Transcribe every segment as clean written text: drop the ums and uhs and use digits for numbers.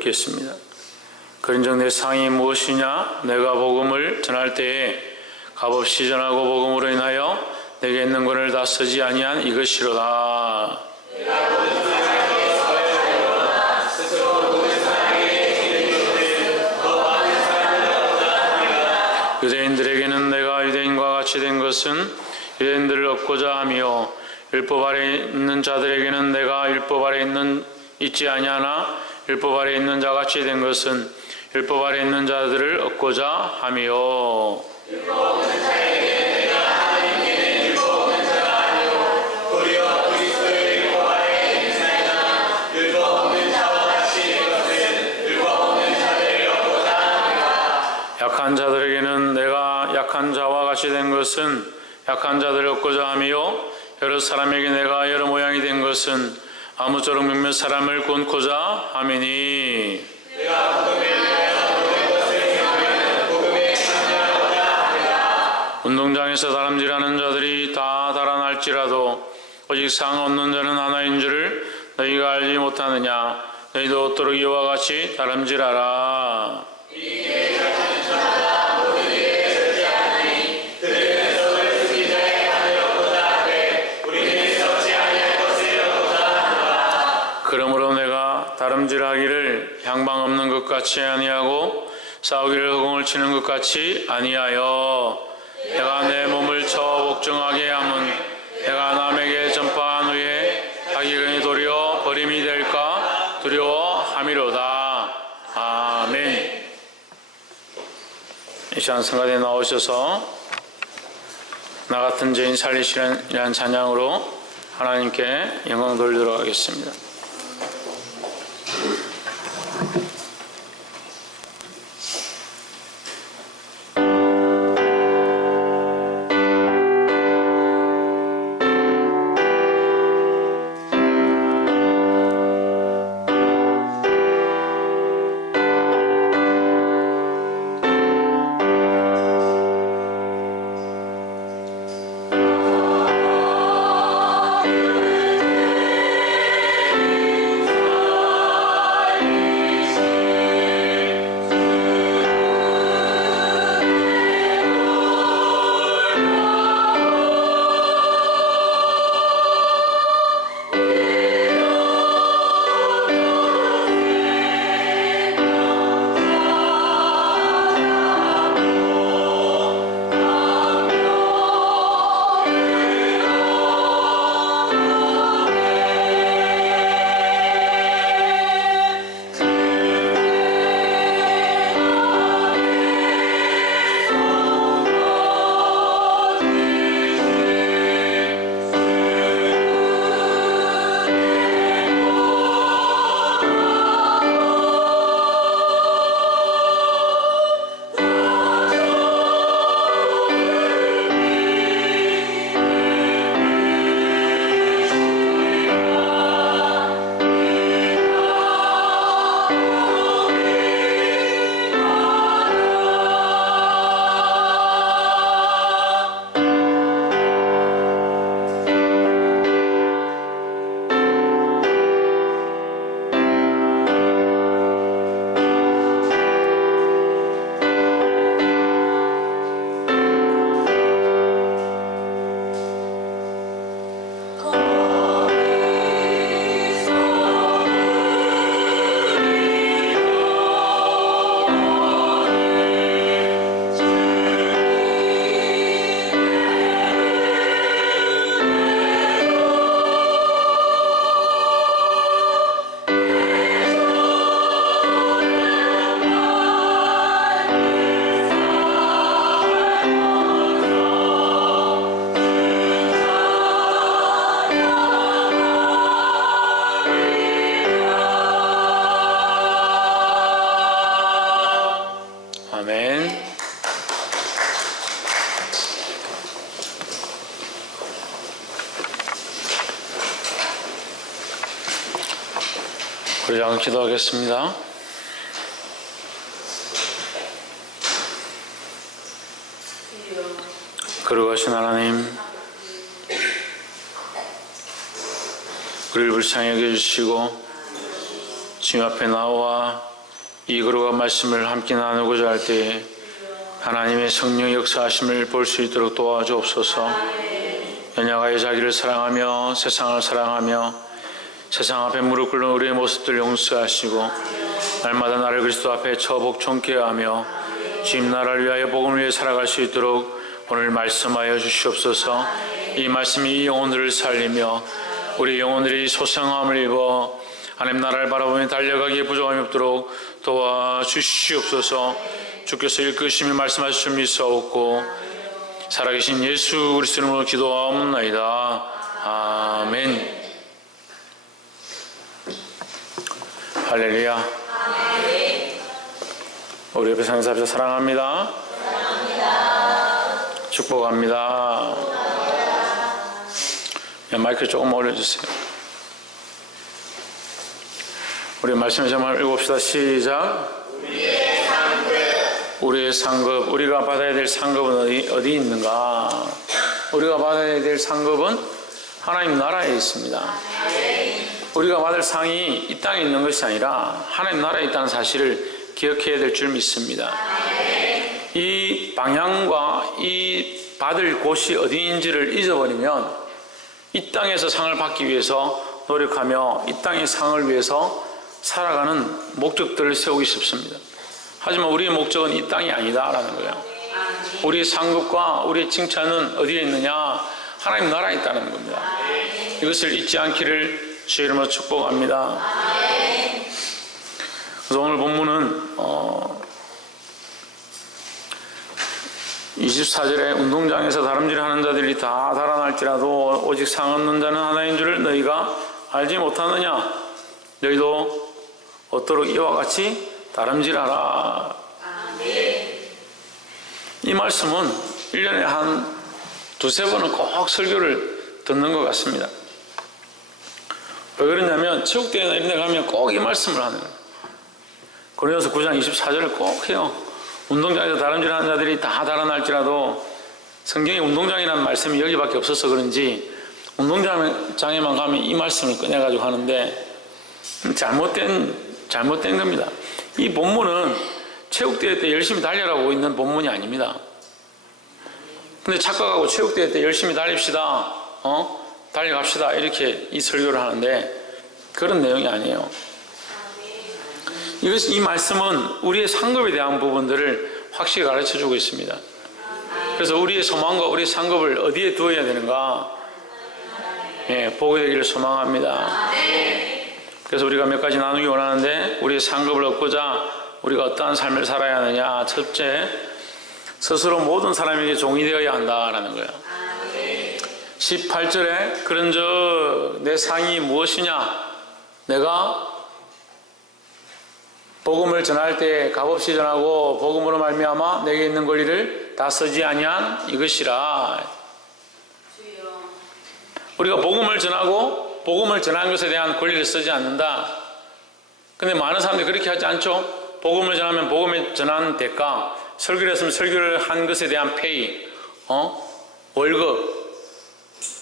읽겠습니다. 그런즉 내 상이 무엇이냐? 내가 복음을 전할 때에 값없이 전하고 복음으로 인하여 내게 있는 것을 다 쓰지 아니한 이것이로다. 유대인들에게는 내가 유대인과 같이 된 것은 유대인들을 얻고자 하며 율법 아래 있는 자들에게는 내가 율법 아래 있지 아니하나 율법 아래 있는 자같이 된 것은 율법 아래 있는 자들을 얻고자 하며 약한 자들에게는 내가 약한 자와 같이 된 것은 약한 자들을 얻고자 하며 여러 사람에게 내가 여러 모양이 된 것은 아무쪼록 몇몇 사람을 권고자 함이니 운동장에서 다람질하는 자들이 다 달아날지라도 오직 상 얻는 자는 하나인 줄을 너희가 알지 못하느냐? 너희도 얻도록 이와 같이 다람질하라. 그러므로 내가 다름질하기를 향방 없는 것 같이 아니하고 싸우기를 허공을 치는 것 같이 아니하여 내가 내 몸을 쳐 복종하게 함은 내가 남에게 전파한 후에 자기가 도리어 버림이 될까 두려워함이로다. 아멘. 이 시간 성가대에 나오셔서 나 같은 죄인 살리시는 찬양으로 하나님께 영광 돌리도록 하겠습니다. 우리 함께 기도하겠습니다. 거룩하신 하나님, 우리를 불쌍히 여겨주시고 주님 앞에 나와 이 글과 말씀을 함께 나누고자 할 때에 하나님의 성령 역사하심을 볼 수 있도록 도와주옵소서. 연약하여 자기를 사랑하며 세상을 사랑하며 세상 앞에 무릎 꿇는 우리의 모습들 용서하시고 날마다 나를 그리스도 앞에 처복종케 하며 주님 나라를 위하여 복음을 위해 살아갈 수 있도록 오늘 말씀하여 주시옵소서. 이 말씀이 영혼들을 살리며 우리 영혼들이 소생함을 입어 하나님 나라를 바라보며 달려가기에 부족함이 없도록 도와주시옵소서. 주께서 일끄심이 말씀하실 줄 믿사옵고 살아계신 예수 그리스도 이름으로 기도하옵나이다. 아멘. 할렐루야. 우리 옆에 사는 사람 사랑합니다. 축복합니다. 마이크 조금 올려주세요. 우리 말씀을 정말 읽읍시다. 시작. 우리의 상급, 우리가 받아야 될 상급은 어디 있는가? 우리가 받아야 될 상급은 하나님 나라에 있습니다. 우리가 받을 상이 이 땅에 있는 것이 아니라 하나님 나라에 있다는 사실을 기억해야 될 줄 믿습니다. 이 방향과 이 받을 곳이 어디인지를 잊어버리면 이 땅에서 상을 받기 위해서 노력하며 이 땅의 상을 위해서 살아가는 목적들을 세우기 쉽습니다. 하지만 우리의 목적은 이 땅이 아니다라는 거예요. 우리의 상급과 우리의 칭찬은 어디에 있느냐? 하나님 나라에 있다는 겁니다. 이것을 잊지 않기를 주의 이름으로 축복합니다. 그래서 오늘 본문은 24절에 운동장에서 다름질하는 자들이 다 달아날지라도 오직 상 얻는 자는 하나인 줄을 너희가 알지 못하느냐? 너희도 얻도록 이와 같이 다름질하라. 이 말씀은 1년에 한 두세 번은 꼭 설교를 듣는 것 같습니다. 왜 그러냐면 체육대회나 이런 데 가면 꼭 이 말씀을 하는 거예요. 고린도서 9장 24절을 꼭 해요. 운동장에서 다름질하는 자들이 다 달아날지라도 성경에 운동장이라는 말씀이 여기밖에 없어서 그런지 운동장에만 가면 이 말씀을 꺼내가지고 하는데 잘못된 겁니다. 이 본문은 체육대회 때 열심히 달려라고 있는 본문이 아닙니다. 근데 착각하고 체육대회 때 열심히 달립시다. 달려갑시다. 이렇게 이 설교를 하는데 그런 내용이 아니에요. 이 말씀은 우리의 상급에 대한 부분들을 확실히 가르쳐주고 있습니다. 그래서 우리의 소망과 우리의 상급을 어디에 두어야 되는가? 보게 되기를 소망합니다. 그래서 우리가 몇 가지 나누기 원하는데 우리의 상급을 얻고자 우리가 어떠한 삶을 살아야 하느냐? 첫째, 스스로 모든 사람에게 종이 되어야 한다라는 거예요. 18절에 그런즉 내 상이 무엇이냐? 내가 복음을 전할 때 값없이 전하고 복음으로 말미암아 내게 있는 권리를 다 쓰지 아니한 이것이라. 우리가 복음을 전하고 복음을 전한 것에 대한 권리를 쓰지 않는다. 근데 많은 사람들이 그렇게 하지 않죠? 복음을 전하면 복음을 전한 대가, 설교를 했으면 설교를 한 것에 대한 페이, 월급,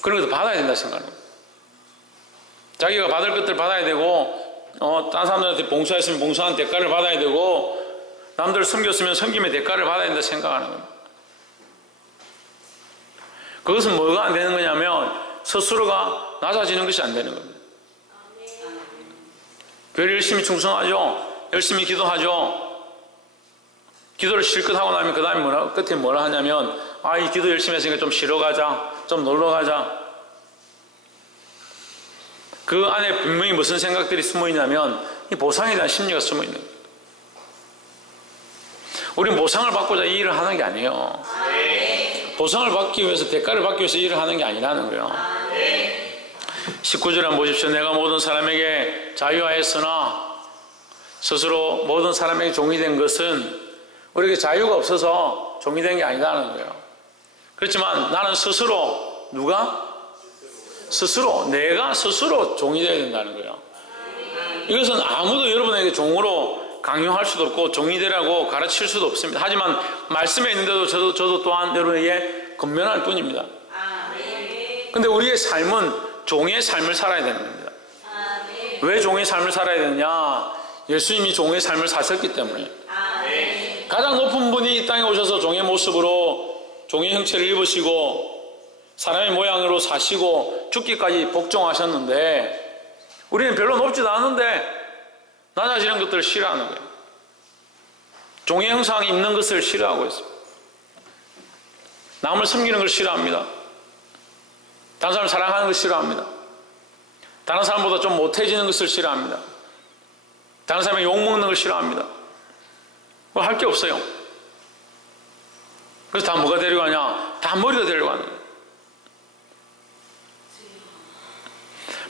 그런 것도 받아야 된다 생각합니다. 자기가 받을 것들 받아야 되고, 다른 사람들한테 봉사했으면 봉사한 대가를 받아야 되고, 남들 섬겼으면 섬김의 대가를 받아야 된다 생각하는 겁니다. 그것은 뭐가 안 되는 거냐면 스스로가 낮아지는 것이 안 되는 겁니다. 교회를 열심히 충성하죠. 열심히 기도하죠. 기도를 실컷 하고 나면 그 다음에 끝에 뭐라 하냐면 이 기도 열심히 했으니까 좀 쉬러 가자, 좀 놀러 가자. 그 안에 분명히 무슨 생각들이 숨어 있냐면 이 보상에 대한 심리가 숨어 있는 거예요. 우리는 보상을 받고자 이 일을 하는 게 아니에요. 보상을 받기 위해서, 대가를 받기 위해서 일을 하는 게 아니라는 거예요. 19절 한번 보십시오. 내가 모든 사람에게 자유하였으나 스스로 모든 사람에게 종이 된 것은 우리에게 자유가 없어서 종이 된 게 아니라는 거예요. 그렇지만 나는 스스로, 내가 스스로 종이 되어야 된다는 거예요. 이것은 아무도 여러분에게 종으로 강요할 수도 없고 종이 되라고 가르칠 수도 없습니다. 하지만 말씀에 있는데도 저도 또한 여러분에게 권면할 뿐입니다. 근데 우리의 삶은 종의 삶을 살아야 되는 겁니다. 왜 종의 삶을 살아야 되느냐? 예수님이 종의 삶을 사셨기 때문에. 가장 높은 분이 이 땅에 오셔서 종의 모습으로 종의 형체를 입으시고 사람의 모양으로 사시고 죽기까지 복종하셨는데 우리는 별로 높지도 않은데 낮아지는 것들을 싫어하는 거예요. 종의 형상 입는 것을 싫어하고 있습니다. 남을 섬기는 걸 싫어합니다. 다른 사람을 사랑하는 걸 싫어합니다. 다른 사람보다 좀 못해지는 것을 싫어합니다. 다른 사람의 욕먹는 걸 싫어합니다. 뭐 할 게 없어요. 그래서 다 뭐가 되려고 하냐? 다 머리가 되려고 하는 거예요.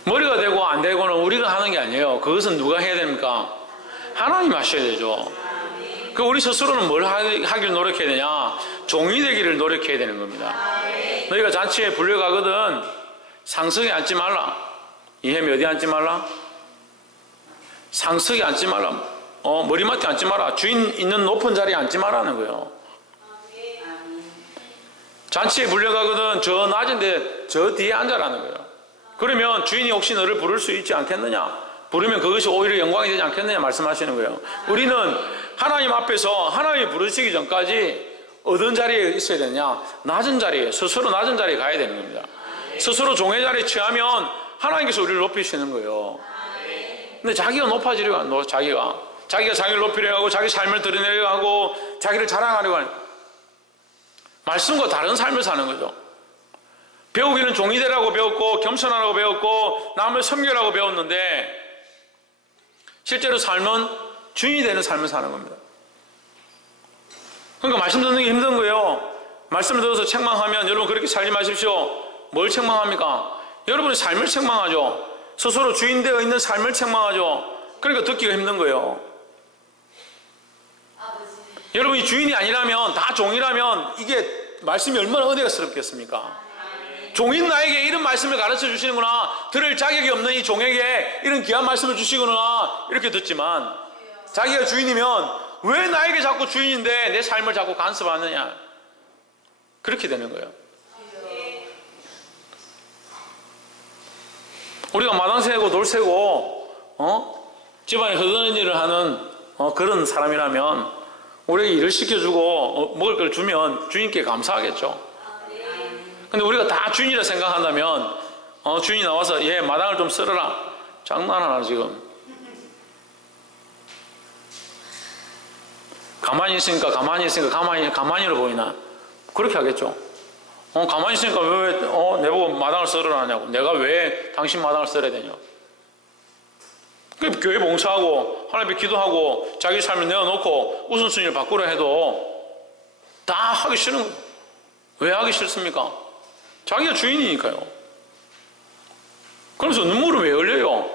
머리가 되고 안 되고는 우리가 하는 게 아니에요. 그것은 누가 해야 됩니까? 하나님 하셔야 되죠. 그 우리 스스로는 뭘 하길 노력해야 되냐? 종이 되기를 노력해야 되는 겁니다. 너희가 잔치에 불려가거든 상석에 앉지 말라. 이해미 어디 앉지 말라? 상석에 앉지 말라. 머리맡에 앉지 마라. 주인 있는 높은 자리에 앉지 말라는 거예요. 잔치에 불려가거든 저 낮은데 저 뒤에 앉아라는 거예요. 그러면 주인이 혹시 너를 부를 수 있지 않겠느냐? 부르면 그것이 오히려 영광이 되지 않겠느냐 말씀하시는 거예요. 우리는 하나님 앞에서 하나님이 부르시기 전까지 어떤 자리에 있어야 되냐? 낮은 자리에, 스스로 낮은 자리에 가야 되는 겁니다. 스스로 종의 자리에 취하면 하나님께서 우리를 높이시는 거예요. 근데 자기가 높아지려고 하는 자기가 자기를 높이려고 하고 자기 삶을 드러내려고 하고 자기를 자랑하려고 하는 말씀과 다른 삶을 사는 거죠. 배우기는 종이 되라고 배웠고 겸손하라고 배웠고 남을 섬기라고 배웠는데 실제로 삶은 주인이 되는 삶을 사는 겁니다. 그러니까 말씀 듣는 게 힘든 거예요. 말씀을 들어서 책망하면 여러분 그렇게 살지 마십시오. 뭘 책망합니까? 여러분의 삶을 책망하죠. 스스로 주인 되어 있는 삶을 책망하죠. 그러니까 듣기가 힘든 거예요. 여러분이 주인이 아니라면 다 종이라면 이게 말씀이 얼마나 은혜가스럽겠습니까? 종인 나에게 이런 말씀을 가르쳐 주시는구나. 들을 자격이 없는 이 종에게 이런 귀한 말씀을 주시구나. 이렇게 듣지만 자기가 주인이면 왜 나에게 자꾸 주인인데 내 삶을 자꾸 간섭하느냐. 그렇게 되는 거예요. 우리가 마당 새고 돌 새고 집안에 허드렛 일을 하는 그런 사람이라면 우리에게 일을 시켜주고 먹을 걸 주면 주인께 감사하겠죠. 근데 우리가 다 주인이라 생각한다면 주인이 나와서 얘 마당을 좀 썰어라. 장난하나 지금. 가만히 있으니까 가만히로 보이나? 그렇게 하겠죠. 가만히 있으니까 왜 내보고 마당을 썰으라 하냐고. 내가 왜 당신 마당을 썰어야 되냐. 교회 봉사하고 하나님 앞에 기도하고 자기 삶을 내어놓고 우선순위를 바꾸려 해도 다 하기 싫은 거예요. 왜 하기 싫습니까? 자기가 주인이니까요. 그러면서 눈물은 왜 흘려요?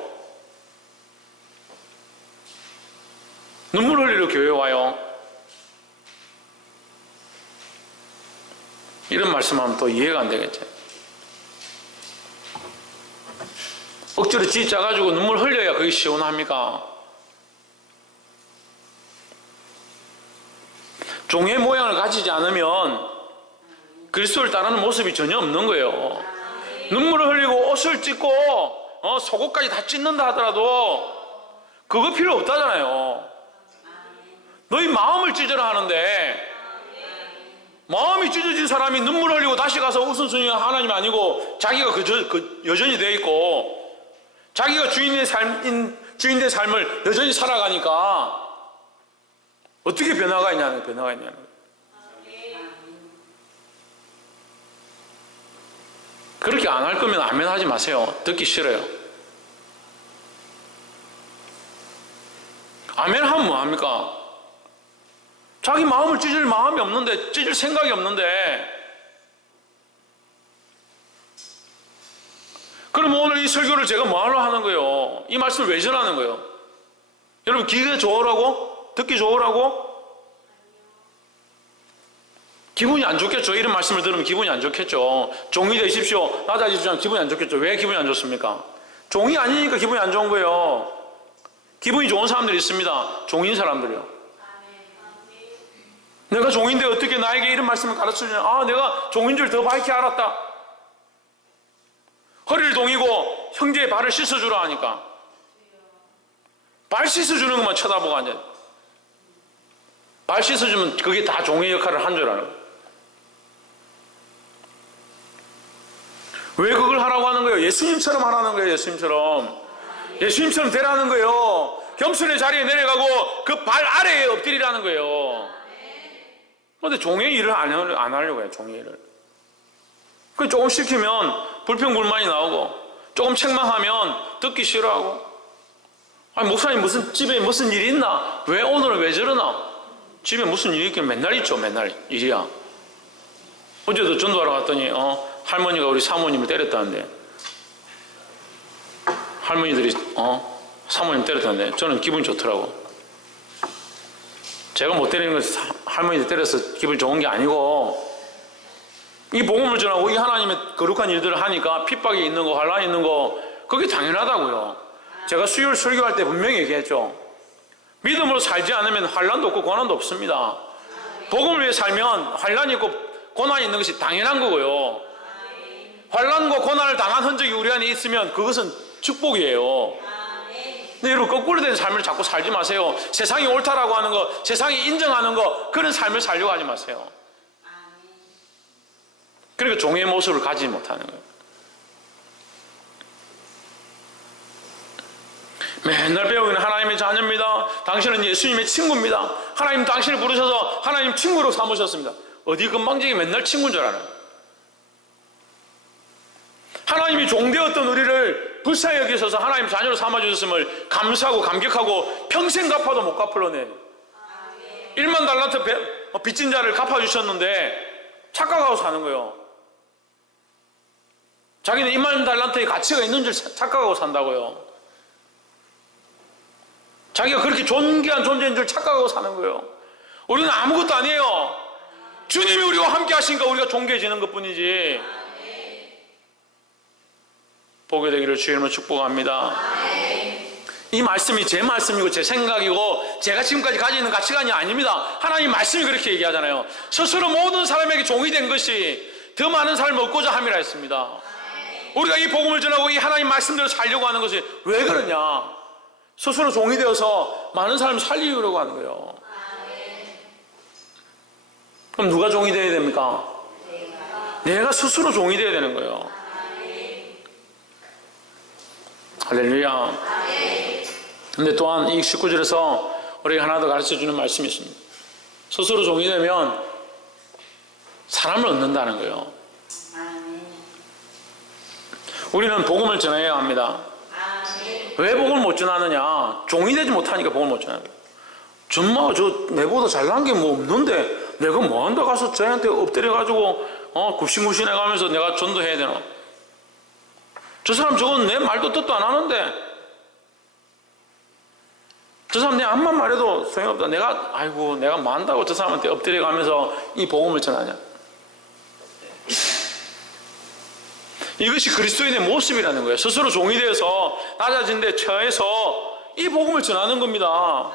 눈물 흘리러 교회에 와요. 이런 말씀하면 또 이해가 안 되겠죠. 억지로 찢어가지고 눈물 흘려야 그게 시원합니까? 종의 모양을 가지지 않으면 그리스도를 따르는 모습이 전혀 없는 거예요. 눈물을 흘리고 옷을 찢고 속옷까지 다 찢는다 하더라도 그거 필요 없다잖아요. 너희 마음을 찢으라 하는데 마음이 찢어진 사람이 눈물 흘리고 다시 가서 우선순위가 하나님 아니고 자기가 여전히 되어 있고 자기가 주인의 삶을 여전히 살아가니까 어떻게 변화가 있냐는 거예요. 그렇게 안 할 거면 아멘 하지 마세요. 듣기 싫어요. 아멘 하면 뭐합니까? 자기 마음을 찢을 마음이 없는데, 찢을 생각이 없는데, 그럼 오늘 이 설교를 제가 뭐하러 하는 거예요? 이 말씀을 왜 전하는 거예요? 여러분 귀가 좋으라고? 듣기 좋으라고? 기분이 안 좋겠죠. 이런 말씀을 들으면 기분이 안 좋겠죠. 종이 되십시오. 낮아지시면 기분이 안 좋겠죠. 왜 기분이 안 좋습니까? 종이 아니니까 기분이 안 좋은 거예요. 기분이 좋은 사람들이 있습니다. 종인 사람들이요. 내가 종인데 어떻게 나에게 이런 말씀을 가르쳐주냐. 내가 종인 줄 더 밝게 알았다. 허리를 동이고 형제의 발을 씻어주라 하니까 발 씻어주는 것만 쳐다보고 앉아. 발 씻어주면 그게 다 종의 역할을 한 줄 아는 거예요. 왜 그걸 하라고 하는 거예요? 예수님처럼 하라는 거예요. 예수님처럼 되라는 거예요. 겸손의 자리에 내려가고 그 발 아래에 엎드리라는 거예요. 그런데 종의 일을 안 하려고 해요. 종의 일을. 그 조금 시키면 불평불만이 나오고, 조금 책망하면 듣기 싫어하고, 아니 목사님 무슨 집에 무슨 일이 있나? 왜 오늘은 왜 저러나? 집에 무슨 일이 있긴 맨날 있죠. 맨날 일이야. 어제도 전도하러 갔더니 할머니가 우리 사모님을 때렸다는데, 할머니들이 사모님 때렸다는데 저는 기분이 좋더라고. 제가 못 때리는 것은 할머니들 때려서 기분 좋은 게 아니고, 이 복음을 전하고 이 하나님의 거룩한 일들을 하니까 핍박이 있는 거, 환란이 있는 거, 그게 당연하다고요. 제가 수요일 설교할 때 분명히 얘기했죠. 믿음으로 살지 않으면 환란도 없고 고난도 없습니다. 복음을 위해 살면 환란이 있고 고난이 있는 것이 당연한 거고요. 환란과 고난을 당한 흔적이 우리 안에 있으면 그것은 축복이에요. 근데 여러분, 거꾸로 된 삶을 자꾸 살지 마세요. 세상이 옳다라고 하는 거, 세상이 인정하는 거, 그런 삶을 살려고 하지 마세요. 그러니까 종의 모습을 가지지 못하는 거예요. 맨날 배우기는 하나님의 자녀입니다. 당신은 예수님의 친구입니다. 하나님 당신을 부르셔서 하나님 친구로 삼으셨습니다. 어디 건방지게 맨날 친구인 줄 알아요. 하나님이 종되었던 우리를 불쌍히 여기셔서 하나님 자녀로 삼아주셨음을 감사하고 감격하고 평생 갚아도 못 갚으려네. 1만 달란트 빚진 자를 갚아주셨는데 착각하고 사는 거예요. 자기는 1만 달란트의 가치가 있는 줄 착각하고 산다고요. 자기가 그렇게 존귀한 존재인 줄 착각하고 사는 거예요. 우리는 아무것도 아니에요. 주님이 우리와 함께 하시니까 우리가 존귀해지는 것뿐이지. 보게 되기를 주의 이름으로 축복합니다. 이 말씀이 제 말씀이고 제 생각이고 제가 지금까지 가지고 있는 가치관이 아닙니다. 하나님 말씀이 그렇게 얘기하잖아요. 스스로 모든 사람에게 종이 된 것이 더 많은 삶을 얻고자 함이라 했습니다. 우리가 이 복음을 전하고 이 하나님 말씀대로 살려고 하는 것이 왜 그러냐? 스스로 종이 되어서 많은 사람을 살리려고 하는 거예요. 그럼 누가 종이 되어야 됩니까? 내가 스스로 종이 되어야 되는 거예요. 할렐루야. 근데 또한 이 19절에서 우리가 하나 더 가르쳐주는 말씀이 있습니다. 스스로 종이 되면 사람을 얻는다는 거예요. 우리는 복음을 전해야 합니다. 왜 복음을 못 전하느냐? 종이 되지 못하니까 복음을 못 전하는 거예요. 정말 내보다 잘난 게 뭐 없는데 내가 뭐 한다 가서 저한테 엎드려가지고 굽신굽신해가면서 내가 전도해야 되나? 저 사람 저건 내 말도 뜻도 안 하는데, 저 사람 내 앞만 말해도 소용없다. 내가 뭐 한다고 저 사람한테 엎드려가면서 이 복음을 전하냐? 이것이 그리스도인의 모습이라는 거예요. 스스로 종이 되어서 낮아진 데 처해서 이 복음을 전하는 겁니다.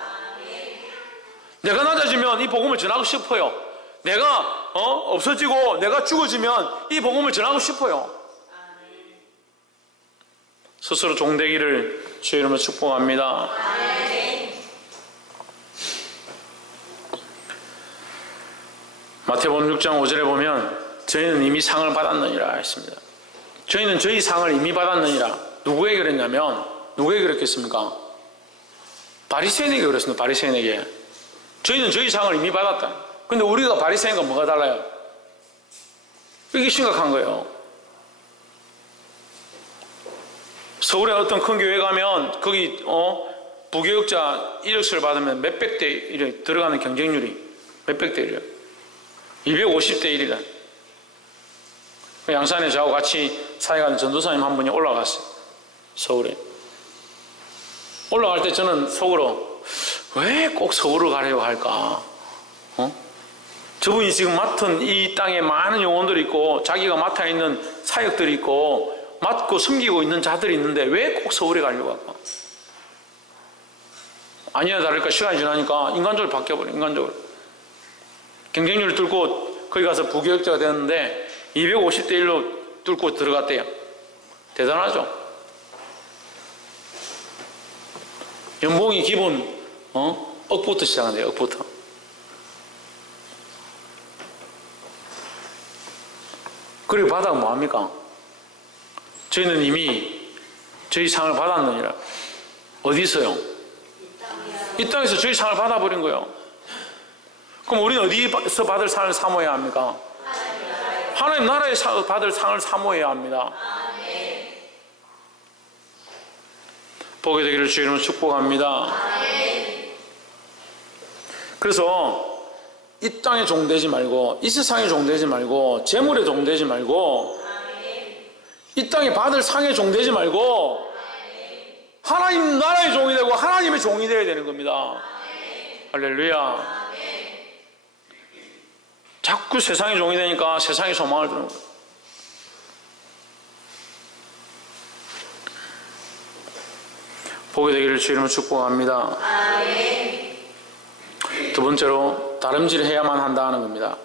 내가 낮아지면 이 복음을 전하고 싶어요. 내가 없어지고 내가 죽어지면 이 복음을 전하고 싶어요. 스스로 종되기를 주의 이름으로 축복합니다. 마태복음 6장 5절에 보면 저희는 이미 상을 받았느니라 했습니다. 저희는 저희 상을 이미 받았느니라. 누구에게 그랬냐면, 누구에게 그랬겠습니까? 바리새인에게 그랬습니다. 바리새인에게. 저희는 저희 상을 이미 받았다. 근데 우리가 바리새인과 뭐가 달라요? 이게 심각한 거예요. 서울에 어떤 큰 교회 가면 거기 부교육자 이력서를 받으면 몇백 대 1에 들어가는 경쟁률이 몇백 대 1이에요. 250대 1이다. 양산에 저하고 같이 사역하는 전도사님 한 분이 올라갔어요. 서울에. 올라갈 때 저는 속으로 왜 꼭 서울을 가려고 할까? 저분이 지금 맡은 이 땅에 많은 영혼들이 있고 자기가 맡아 있는 사역들이 있고 맡고 섬기고 있는 자들이 있는데 왜 꼭 서울에 가려고 할까? 아니나 다를까 시간이 지나니까 인간적으로 바뀌어버려요. 인간적으로. 경쟁률을 뚫고 거기 가서 부교육자가 됐는데 250대 1로 뚫고 들어갔대요. 대단하죠? 연봉이 기본 억부터 시작한대요. 억부터. 그리고 받아가 뭐합니까? 저희는 이미 저희 상을 받았느니라. 어디 있어요? 이 땅에서 저희 상을 받아버린 거예요. 그럼 우리는 어디서 받을 상을 사모해야 합니까? 하나님 나라에서 받을 상을 사모해야 합니다. 보게 되기를 주의 이름으로 축복합니다. 그래서 이 땅에 종되지 말고, 이 세상에 종되지 말고, 재물에 종되지 말고, 이 땅에 받을 상에 종되지 말고, 하나님 나라의 종이 되고 하나님의 종이 되어야 되는 겁니다. 할렐루야. 자꾸 세상의 종이 되니까 세상의 소망을 두는 거예요. 보게 되기를 주의 이름으로 축복합니다. 두 번째로 다름질해야만 한다는 겁니다.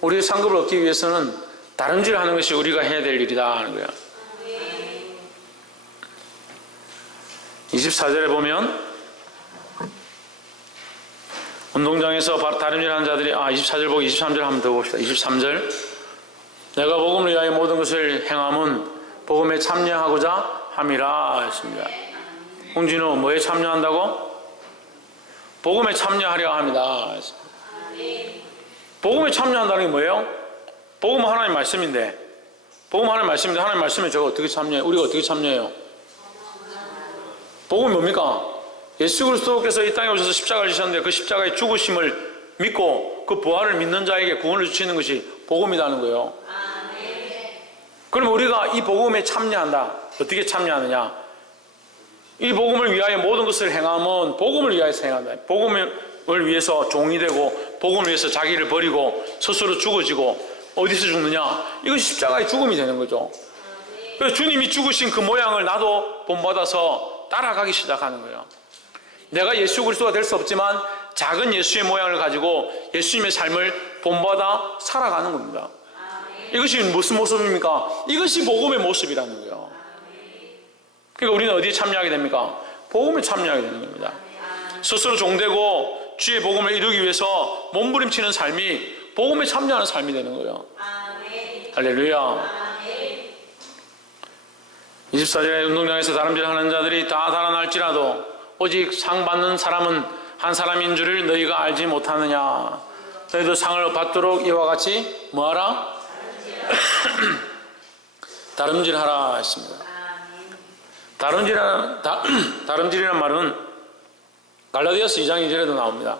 우리의 상급을 얻기 위해서는 다름질하는 것이 우리가 해야 될 일이다 하는 거예요. 24절에 보면 운동장에서 다름질하는 자들이 24절 보고 23절 한번 더 봅시다. 23절 내가 복음을 위하여 모든 것을 행함은 복음에 참여하고자 함이라 했습니다. 홍진우 뭐에 참여한다고? 복음에 참여하려 합니다. 복음에 참여한다는 게 뭐예요? 복음은 하나님 말씀인데, 복음은 하나님 말씀인데 하나님 말씀에 제가 어떻게 참여해요? 우리가 어떻게 참여해요? 복음이 뭡니까? 예수 그리스도께서 이 땅에 오셔서 십자가를 지셨는데 그 십자가의 죽으심을 믿고 그 부활을 믿는 자에게 구원을 주시는 것이 복음이라는 거예요. 그럼 우리가 이 복음에 참여한다. 어떻게 참여하느냐? 이 복음을 위하여 모든 것을 행함은 복음을 위하여서 행한다. 복음을 위해서 종이 되고 복음을 위해서 자기를 버리고 스스로 죽어지고 어디서 죽느냐? 이것이 십자가의 죽음이 되는 거죠. 그래서 주님이 죽으신 그 모양을 나도 본받아서 따라가기 시작하는 거예요. 내가 예수 그리스도가 될 수 없지만 작은 예수의 모양을 가지고 예수님의 삶을 본받아 살아가는 겁니다. 이것이 무슨 모습입니까? 이것이 복음의 모습이라는 거예요. 그러니까 우리는 어디에 참여하게 됩니까? 복음에 참여하게 되는 겁니다. 스스로 종되고 주의 복음을 이루기 위해서 몸부림치는 삶이 복음에 참여하는 삶이 되는 거예요. 할렐루야. 24절에 운동장에서 다름질하는 자들이 다 달아날지라도 오직 상 받는 사람은 한 사람인 줄을 너희가 알지 못하느냐. 너희도 상을 받도록 이와 같이 뭐하라? 다름질하라 했습니다. 다름질이라는 말은 갈라디아서 2장 2절에도 나옵니다.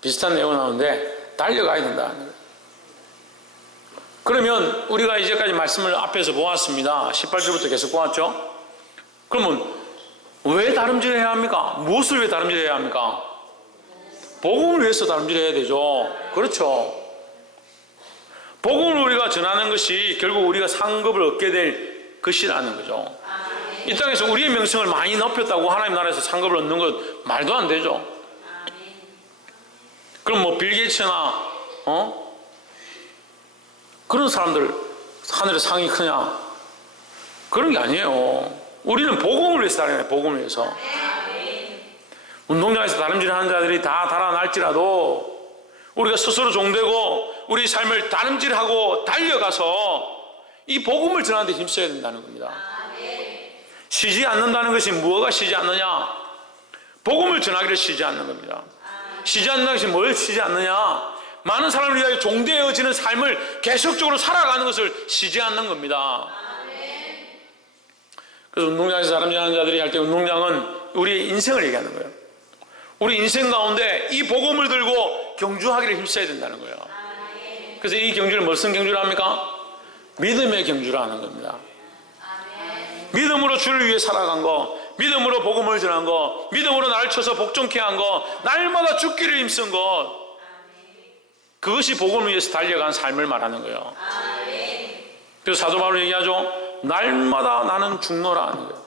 비슷한 내용이 나오는데 달려가야 된다. 그러면 우리가 이제까지 말씀을 앞에서 보았습니다. 18절부터 계속 보았죠. 그러면 왜 다름질해야 합니까? 무엇을 왜 다름질해야 합니까? 복음을 위해서 다름질해야 되죠. 그렇죠. 복음을 우리가 전하는 것이 결국 우리가 상급을 얻게 될 것이라는 거죠. 이 땅에서 우리의 명성을 많이 높였다고 하나님 나라에서 상급을 얻는 것 말도 안 되죠. 그럼 뭐 빌 게이츠나 그런 사람들 하늘에 상이 크냐? 그런 게 아니에요. 우리는 복음을 위해서 살아야 해요. 복음을 위해서. 운동장에서 다름질하는 자들이 다 달아날지라도 우리가 스스로 종되고 우리 삶을 다름질하고 달려가서 이 복음을 전하는 데 힘써야 된다는 겁니다. 쉬지 않는다는 것이 무엇가 쉬지 않느냐? 복음을 전하기를 쉬지 않는 겁니다. 쉬지 않는다는 것이 뭘 쉬지 않느냐? 많은 사람을 위하여 종되어지는 삶을 계속적으로 살아가는 것을 쉬지 않는 겁니다. 그래서 운동장에서 다름질하는 자들이 할 때 운동장은 우리의 인생을 얘기하는 거예요. 우리 인생 가운데 이 복음을 들고 경주하기를 힘써야 된다는 거예요. 그래서 이 경주를 무슨 경주를 합니까? 믿음의 경주를 하는 겁니다. 믿음으로 주를 위해 살아간 거, 믿음으로 복음을 전한 거, 믿음으로 나를 쳐서 복종케 한 거, 날마다 죽기를 힘쓴 것, 그것이 복음을 위해서 달려간 삶을 말하는 거예요. 그래서 사도 바울이 얘기하죠. 날마다 나는 죽노라 하는 거예요.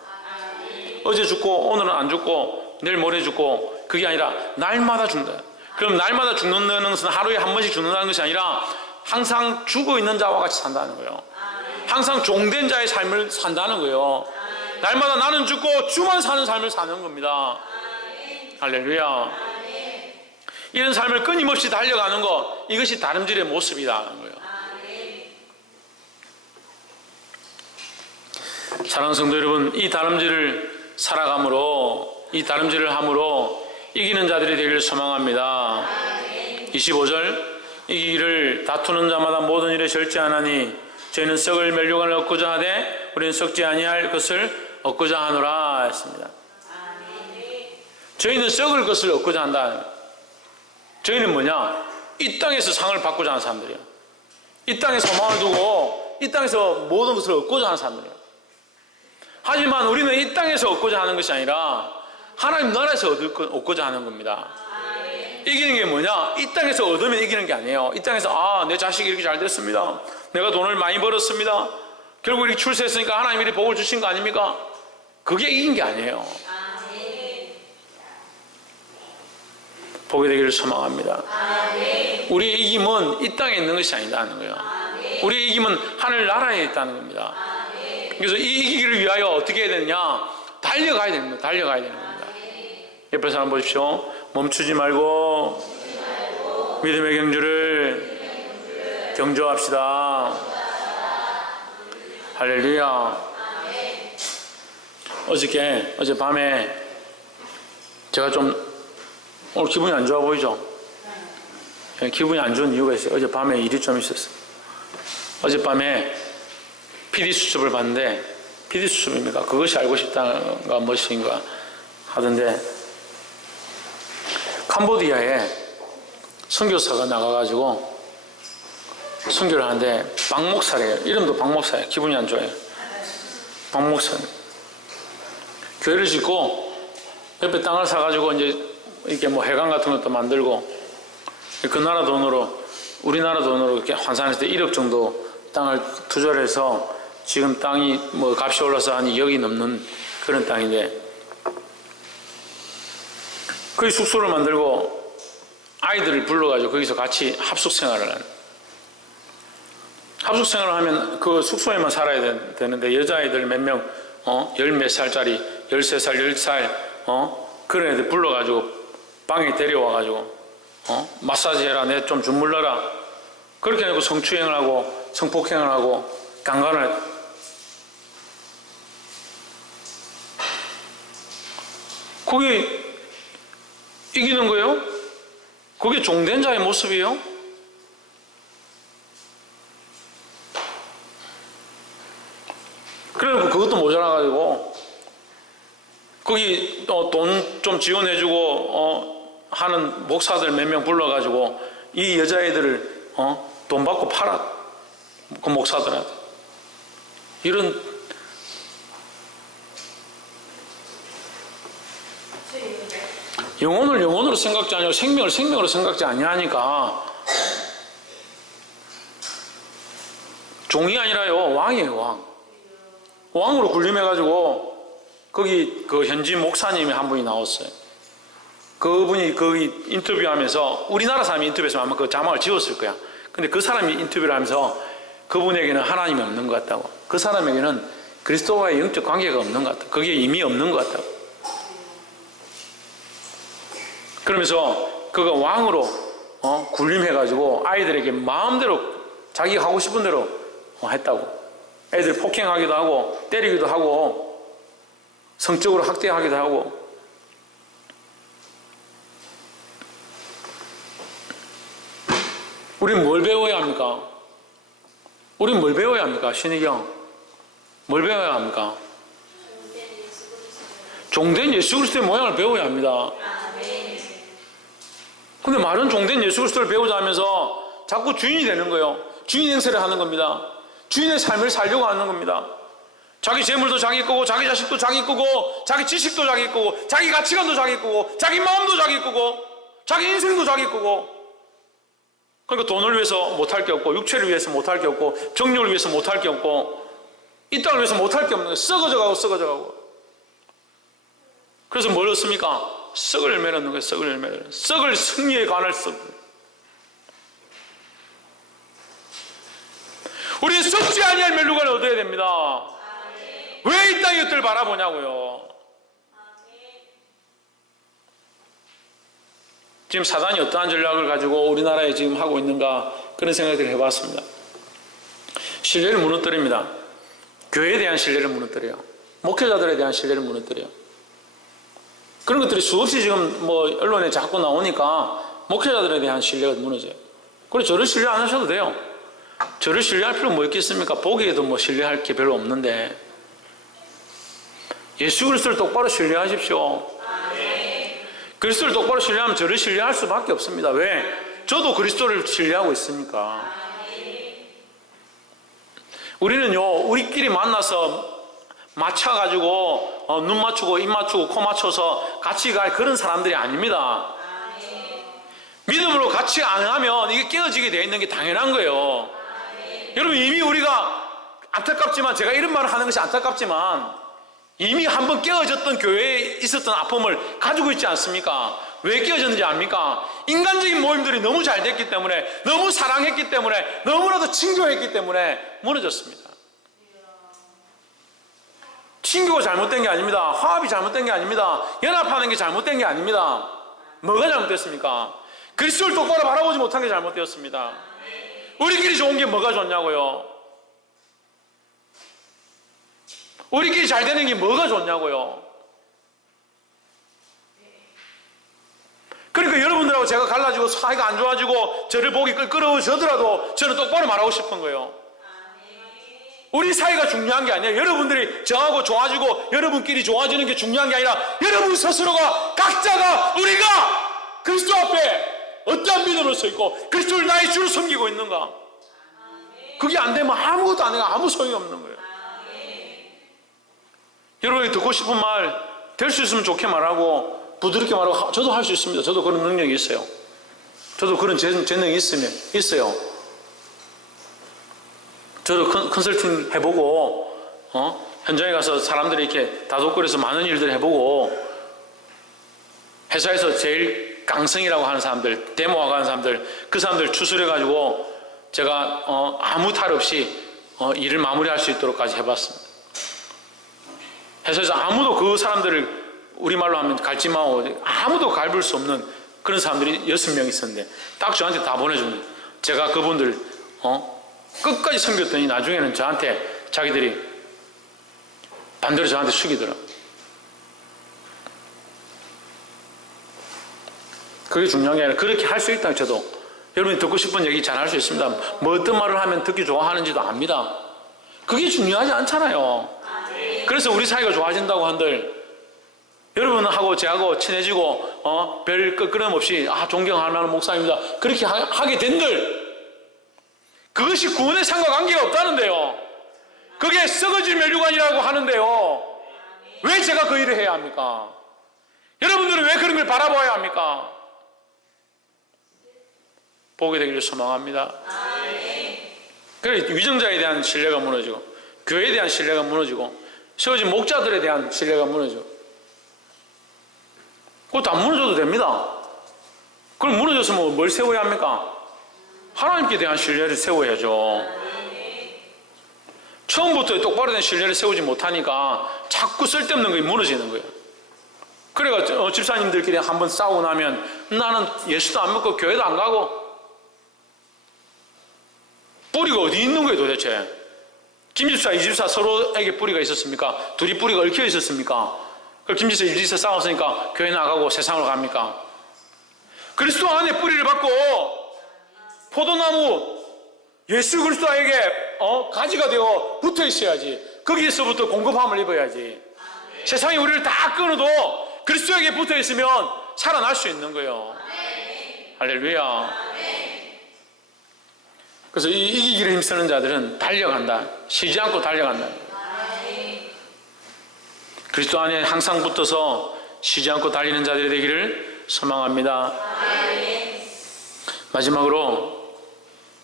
어제 죽고 오늘은 안 죽고 내일 모레 죽고, 그게 아니라 날마다 죽는다. 그럼 날마다 죽는다는 것은 하루에 한 번씩 죽는다는 것이 아니라 항상 죽어 있는 자와 같이 산다는 거예요. 항상 종된 자의 삶을 산다는 거예요. 날마다 나는 죽고 주만 사는 삶을 사는 겁니다. 할렐루야. 이런 삶을 끊임없이 달려가는 것, 이것이 다름질의 모습이라는 거예요. 사랑하는 성도 여러분, 이 다름질을 살아감으로, 이 다름질을 함으로 이기는 자들이 되기를 소망합니다. 25절, 이 길을 다투는 자마다 모든 일에 절제하나니 저희는 썩을 멸류관을 얻고자 하되 우리는 썩지 아니할 것을 얻고자 하노라 했습니다. 저희는 썩을 것을 얻고자 한다. 저희는 뭐냐? 이 땅에서 상을 받고자 하는 사람들이에요. 이 땅에 소망을 두고 이 땅에서 모든 것을 얻고자 하는 사람들이에요. 하지만 우리는 이 땅에서 얻고자 하는 것이 아니라 하나님 나라에서 얻고자 하는 겁니다. 이기는 게 뭐냐? 이 땅에서 얻으면 이기는 게 아니에요. 이 땅에서 내 자식이 이렇게 잘 됐습니다. 내가 돈을 많이 벌었습니다. 결국 이렇게 출세했으니까 하나님이 이렇게 복을 주신 거 아닙니까? 그게 이긴 게 아니에요. 복이 되기를 소망합니다. 우리의 이김은 이 땅에 있는 것이 아니다는 거예요. 우리의 이김은 하늘나라에 있다는 겁니다. 그래서 이 이기기를 위하여 어떻게 해야 되느냐? 달려가야 됩니다. 달려가야 되는 겁니다. 옆에 사람 보십시오. 멈추지 말고 믿음의 경주를 경주합시다. 할렐루야. 어젯밤에 제가 좀 오늘 기분이 안 좋아 보이죠? 기분이 안 좋은 이유가 있어요. 어젯밤에 일이 좀 있었어요. 어젯밤에 PD 수첩을 봤는데, PD 수첩입니까? 그것이 알고 싶다가 무엇인가 하던데, 캄보디아에 선교사가 나가가지고 선교를 하는데 박목사래요. 이름도 박목사예요. 기분이 안 좋아요. 박목사. 교회를 짓고 옆에 땅을 사가지고 이제 이렇게 뭐 회관 같은 것도 만들고, 그 나라 돈으로, 우리나라 돈으로 이렇게 환산했을 때 1억 정도 땅을 투자를 해서 지금 땅이 뭐 값이 올라서 한 2억이 넘는 그런 땅인데, 거기 숙소를 만들고 아이들을 불러가지고 거기서 같이 합숙생활을 하는. 합숙생활을 하면 그 숙소에만 살아야 되는데 여자아이들 몇 명, 열 몇 살짜리, 13살, 10살, 그런 애들 불러가지고 방에 데려와가지고 마사지 해라, 내 좀 주물러라, 그렇게 해놓고 성추행을 하고 성폭행을 하고 강간을. 그게 이기는 거예요? 그게 종된 자의 모습이에요? 그래서 그것도 모자라가지고 거기 돈 좀 지원해주고 하는 목사들 몇 명 불러가지고 이 여자애들을 돈 받고 팔아. 그 목사들한테. 이런 영혼을 영혼으로 생각지 아니하고 생명을 생명으로 생각지 아니하니까 종이 아니라요, 왕이에요. 왕으로 군림해가지고 거기 그 현지 목사님이 한 분이 나왔어요. 그분이 거기 인터뷰하면서, 우리나라 사람이 인터뷰에서 아마 그 자막을 지웠을 거야. 근데 그 사람이 인터뷰를 하면서 그분에게는 하나님이 없는 것 같다고, 그 사람에게는 그리스도와의 영적 관계가 없는 것 같다고, 그게 이미 없는 것 같다고. 그러면서 그가 왕으로 군림해가지고 아이들에게 마음대로 자기가 하고 싶은 대로 했다고. 애들 폭행하기도 하고 때리기도 하고 성적으로 학대하기도 하고. 우린 뭘 배워야 합니까? 우린 뭘 배워야 합니까? 신의경, 뭘 배워야 합니까? 종된 예수 그리스도의 모양을 배워야 합니다. 근데 말은 종된 예수 그리스도를 배우자 하면서 자꾸 주인이 되는 거예요. 주인 행세를 하는 겁니다. 주인의 삶을 살려고 하는 겁니다. 자기 재물도 자기 거고, 자기 자식도 자기 거고, 자기 지식도 자기 거고, 자기 가치관도 자기 거고, 자기 마음도 자기 거고, 자기 인생도 자기 거고. 그러니까 돈을 위해서 못할 게 없고, 육체를 위해서 못할 게 없고, 정력을 위해서 못할 게 없고, 이 땅을 위해서 못할 게 없는 거예요. 썩어져 가고. 그래서 뭘 얻습니까? 썩을 열매를 얻는 거예요. 썩을 열매를. 썩을 승리에 관할 썩. 우리는 썩지 아니할 멸류관을 얻어야 됩니다. 왜 이 땅의 것들을 바라보냐고요. 지금 사단이 어떠한 전략을 가지고 우리나라에 지금 하고 있는가 그런 생각들을 해봤습니다. 신뢰를 무너뜨립니다. 교회에 대한 신뢰를 무너뜨려요. 목회자들에 대한 신뢰를 무너뜨려요. 그런 것들이 수없이 지금 뭐 언론에 자꾸 나오니까 목회자들에 대한 신뢰가 무너져요. 그리고 저를 신뢰 안 하셔도 돼요. 저를 신뢰할 필요는 뭐 있겠습니까? 보기에도 뭐 신뢰할 게 별로 없는데 예수 그리스도를 똑바로 신뢰하십시오. 그리스도를 똑바로 신뢰하면 저를 신뢰할 수밖에 없습니다. 왜? 저도 그리스도를 신뢰하고 있으니까. 우리는요, 우리끼리 만나서 맞춰가지고 눈 맞추고 입 맞추고 코 맞춰서 같이 갈 그런 사람들이 아닙니다. 믿음으로 같이 안 하면 이게 깨어지게 되어 있는 게 당연한 거예요. 여러분, 이미 우리가 안타깝지만, 제가 이런 말을 하는 것이 안타깝지만 이미 한번 깨어졌던 교회에 있었던 아픔을 가지고 있지 않습니까? 왜 깨어졌는지 압니까? 인간적인 모임들이 너무 잘 됐기 때문에, 너무 사랑했기 때문에, 너무나도 친교했기 때문에 무너졌습니다. 친교가 잘못된 게 아닙니다. 화합이 잘못된 게 아닙니다. 연합하는 게 잘못된 게 아닙니다. 뭐가 잘못됐습니까? 그리스도를 똑바로 바라보지 못한 게 잘못되었습니다. 우리끼리 좋은 게 뭐가 좋냐고요? 우리끼리 잘 되는 게 뭐가 좋냐고요? 그러니까 여러분들하고 제가 갈라지고 사이가 안 좋아지고 저를 보기 껄끄러워져더라도 저는 똑바로 말하고 싶은 거예요. 우리 사이가 중요한 게 아니에요. 여러분들이 저하고 좋아지고 여러분끼리 좋아지는 게 중요한 게 아니라 여러분 스스로가, 각자가, 우리가 그리스도 앞에 어떠한 믿음으로 서 있고 그리스도를 나의 주로 섬기고 있는가? 그게 안 되면 아무것도 안 해요. 아무 소용이 없는 거예요. 여러분이 듣고 싶은 말 될 수 있으면 좋게 말하고 부드럽게 말하고, 저도 할 수 있습니다. 저도 그런 능력이 있어요. 저도 그런 재능이 있어요. 저도 컨설팅 해보고 현장에 가서 사람들이 이렇게 다독거려서 많은 일들 해보고, 회사에서 제일 강성이라고 하는 사람들, 데모하고 하는 사람들, 그 사람들 추출해가지고 제가 아무 탈 없이 일을 마무리할 수 있도록까지 해봤습니다. 회사에서 아무도 그 사람들을 우리말로 하면 갈지마오, 아무도 갈볼 수 없는 그런 사람들이 6명 있었는데 딱 저한테 다 보내줍니다. 제가 그분들 끝까지 섬겼더니 나중에는 저한테 자기들이 반대로 저한테 숙이더라고요. 그게 중요한 게 아니라 그렇게 할 수 있다. 저도 여러분이 듣고 싶은 얘기 잘 할 수 있습니다. 뭐 어떤 말을 하면 듣기 좋아하는지도 압니다. 그게 중요하지 않잖아요. 그래서 우리 사이가 좋아진다고 한들, 여러분하고 제하고 친해지고 별 끄끄럼 없이 존경할 만한 목사입니다, 그렇게 하게 된들, 그것이 구원의 상관관계가 없다는데요. 그게 썩어질 면류관이라고 하는데요. 왜 제가 그 일을 해야 합니까? 여러분들은 왜 그런 걸 바라봐야 합니까? 보게 되기를 소망합니다. 그래, 위정자에 대한 신뢰가 무너지고, 교회에 대한 신뢰가 무너지고, 세워진 목자들에 대한 신뢰가 무너지고, 그것도 안 무너져도 됩니다. 그럼 무너졌으면 뭘 세워야 합니까? 하나님께 대한 신뢰를 세워야죠. 처음부터 똑바로 된 신뢰를 세우지 못하니까 자꾸 쓸데없는 게 무너지는 거예요. 그래가 집사님들끼리 한번 싸우고 나면 나는 예수도 안 믿고 교회도 안 가고, 뿌리가 어디 있는 거예요 도대체? 김집사, 이집사 서로에게 뿌리가 있었습니까? 둘이 뿌리가 얽혀 있었습니까? 그럼 김집사, 이집사 싸웠으니까 교회 나가고 세상으로 갑니까? 그리스도 안에 뿌리를 받고 포도나무 예수 그리스도에게 가지가 되어 붙어 있어야지. 거기에서부터 공급함을 입어야지. 세상이 우리를 다 끊어도 그리스도에게 붙어 있으면 살아날 수 있는 거예요. 할렐루야. 그래서 이기기를 힘쓰는 자들은 달려간다. 쉬지 않고 달려간다. 그리스도 안에 항상 붙어서 쉬지 않고 달리는 자들이 되기를 소망합니다. 마지막으로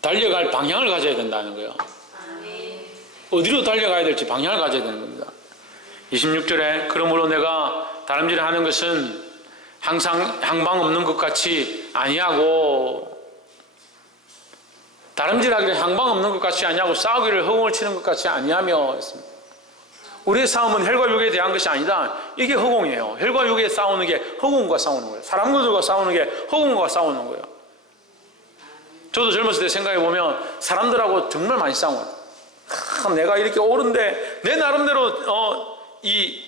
달려갈 방향을 가져야 된다는 거예요. 어디로 달려가야 될지 방향을 가져야 되는 겁니다. 26절에 그러므로 내가 다름질하는 것은 항상 향방 없는 것 같이 아니하고, 다름질하기를 향방 없는 것 같이 아니하고 싸우기를 허공을 치는 것 같이 아니하며 했습니다. 우리의 싸움은 혈과 육에 대한 것이 아니다. 이게 허공이에요. 혈과 육에 싸우는 게 허공과 싸우는 거예요. 사람들과 싸우는 게 허공과 싸우는 거예요. 저도 젊었을 때 생각해 보면 사람들하고 정말 많이 싸워요. 내가 이렇게 옳은데 내 나름대로 이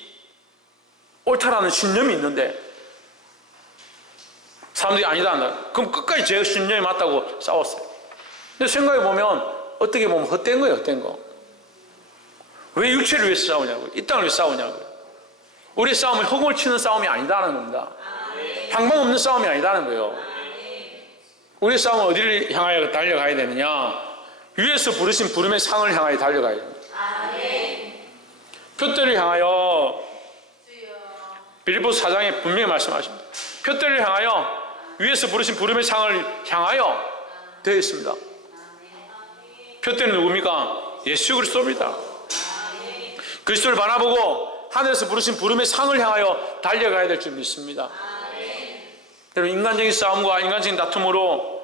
옳다라는 신념이 있는데 사람들이 아니다 한다. 그럼 끝까지 제 신념이 맞다고 싸웠어요. 근데 생각해 보면 어떻게 보면 헛된 거예요. 헛된 거. 왜 육체를 위해서 싸우냐고요. 이 땅을 위해서 싸우냐고요. 우리의 싸움은 허공을 치는 싸움이 아니다는 겁니다. 방법 없는 싸움이 아니다는 거예요. 우리의 싸움은 어디를 향하여 달려가야 되느냐? 위에서 부르신 부름의 상을 향하여 달려가야 됩니다. 표대를 향하여 빌립보서 4장에 분명히 말씀하십니다. 표대를 향하여 위에서 부르신 부름의 상을 향하여 되어 있습니다. 표대는 누굽니까? 예수 그리스도입니다. 그리스도를 바라보고 하늘에서 부르신 부름의 상을 향하여 달려가야 될 줄 믿습니다. 여러분, 인간적인 싸움과 인간적인 다툼으로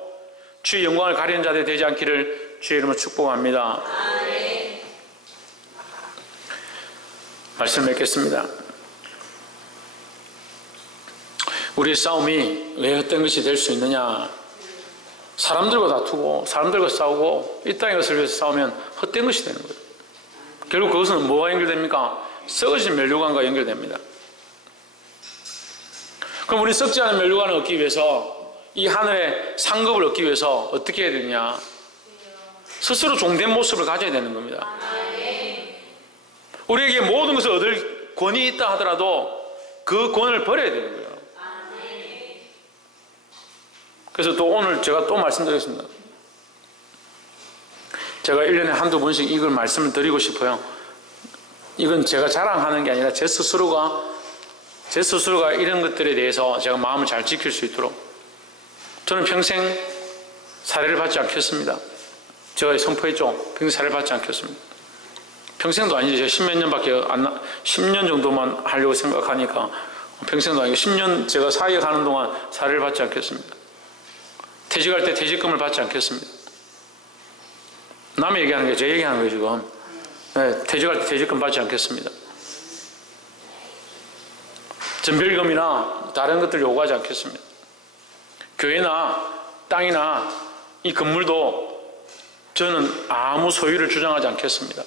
주의 영광을 가리는 자들이 되지 않기를 주의 이름으로 축복합니다. 말씀 맺겠습니다. 우리의 싸움이 왜 헛된 것이 될 수 있느냐? 사람들과 다투고 사람들과 싸우고 이 땅의 것을 위해서 싸우면 헛된 것이 되는 거예요. 결국 그것은 뭐와 연결됩니까? 썩어진 면류관과 연결됩니다. 그럼 우리 썩지 않은 면류관을 얻기 위해서 이 하늘의 상급을 얻기 위해서 어떻게 해야 되느냐? 스스로 종된 모습을 가져야 되는 겁니다. 우리에게 모든 것을 얻을 권이 있다 하더라도 그 권을 버려야 되는 거예요. 그래서 또 오늘 제가 또 말씀드리겠습니다. 제가 1년에 한두 번씩 이걸 말씀을 드리고 싶어요. 이건 제가 자랑하는 게 아니라 제 스스로가 이런 것들에 대해서 제가 마음을 잘 지킬 수 있도록 저는 평생 살해를 받지 않겠습니다. 제가 선포했죠. 평생 살해를 받지 않겠습니다. 평생도 아니지. 제가 10몇 년밖에 10년 정도만 하려고 생각하니까 평생도 아니고 10년 제가 사회에 가는 동안 살해를 받지 않겠습니다. 퇴직할 때 퇴직금을 받지 않겠습니다. 남의 얘기하는 게 제 얘기하는 거예요 지금. 네, 퇴직할 때 퇴직금 받지 않겠습니다. 전별금이나 다른 것들 요구하지 않겠습니다. 교회나 땅이나 이 건물도 저는 아무 소유를 주장하지 않겠습니다.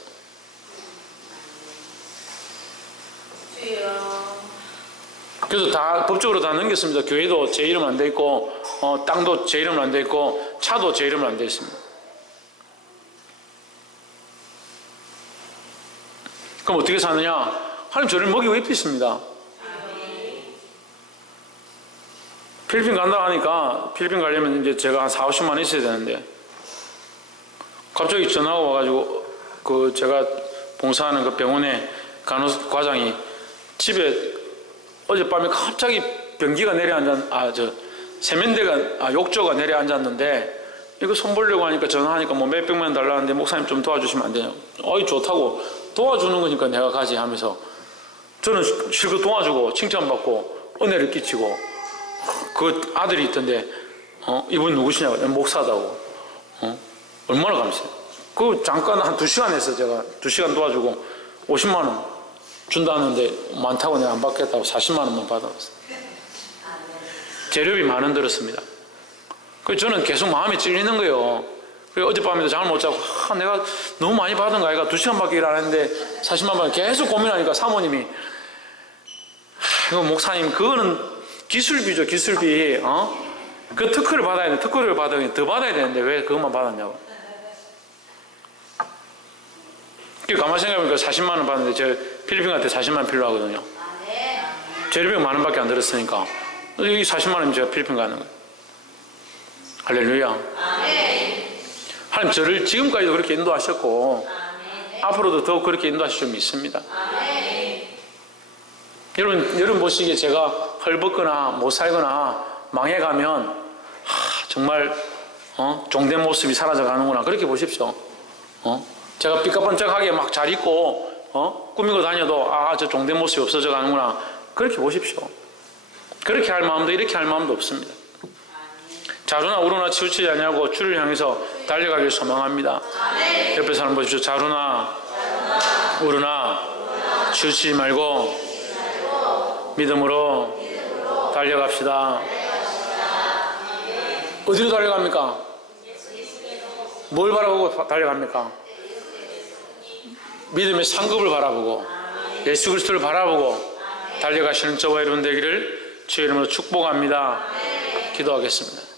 그래서 다 법적으로 다 넘겼습니다. 교회도 제 이름 안 돼 있고 땅도 제 이름 안 돼 있고 차도 제 이름 안 돼 있습니다. 그럼 어떻게 사느냐? 하나님 저를 먹이고 입히십니다. 필리핀 간다 하니까 필리핀 가려면 이제 제가 한 40, 50만 원 있어야 되는데 갑자기 전화가 와가지고 제가 봉사하는 그 병원에 간호사 과장이 집에 어젯밤에 갑자기 변기가 세면대가 욕조가 내려앉았는데 이거 손 보려고 하니까 전화하니까 뭐 몇백만 원 달라는데 목사님 좀 도와주시면 안 되냐고. 어이 좋다고 도와주는 거니까 내가 가지 하면서 저는 실컷 도와주고 칭찬받고 은혜를 끼치고 그 아들이 있던데 이분 누구시냐고. 목사다고. 얼마나 감사해요. 그 잠깐 한 2시간 했어. 제가 2시간 도와주고 50만 원 준다는데 많다고 내가 안 받겠다고 40만 원만 받아왔어요. 재료비 10,000원 들었습니다. 그래서 저는 계속 마음이 찔리는 거예요. 그래서 어젯밤에도 잠을 못 자고 내가 너무 많이 받은 거 아이가 2시간밖에 일 안 했는데 40만 원 계속 고민하니까 사모님이 이거 목사님 그거는 기술비죠. 기술비. 그 특허를 받아야 돼. 특허를 받으면 더 받아야 되는데 왜 그것만 받았냐고. 가만히 생각해보니까 40만 원 받는데 저 필리핀 갈 때 40만 원 필요하거든요. 재료비 10,000원밖에 안 들었으니까 이 40만 원이면 제가 필리핀 가는 거예요. 할렐루야. 하나님 저를 지금까지도 그렇게 인도하셨고 앞으로도 더욱 그렇게 인도하실 줄 믿습니다. 여러분 보시기에 제가 헐벗거나 못 살거나 망해가면 정말 종된 모습이 사라져 가는구나 그렇게 보십시오. 제가 삐까번쩍하게 막 잘 입고 꾸미고 다녀도 저 종된 모습이 없어져 가는구나 그렇게 보십시오. 그렇게 할 마음도 이렇게 할 마음도 없습니다. 자루나 우루나 치우치지 않냐고 주를 향해서 달려가길 소망합니다. 옆에 사람 보십시오. 자루나 우루나 주지 말고 믿음으로 달려갑시다. 어디로 달려갑니까? 뭘 바라보고 달려갑니까? 믿음의 상급을 바라보고 예수 그리스도를 바라보고 달려가시는 저와 여러분 되기를 주의 이름으로 축복합니다. 기도하겠습니다.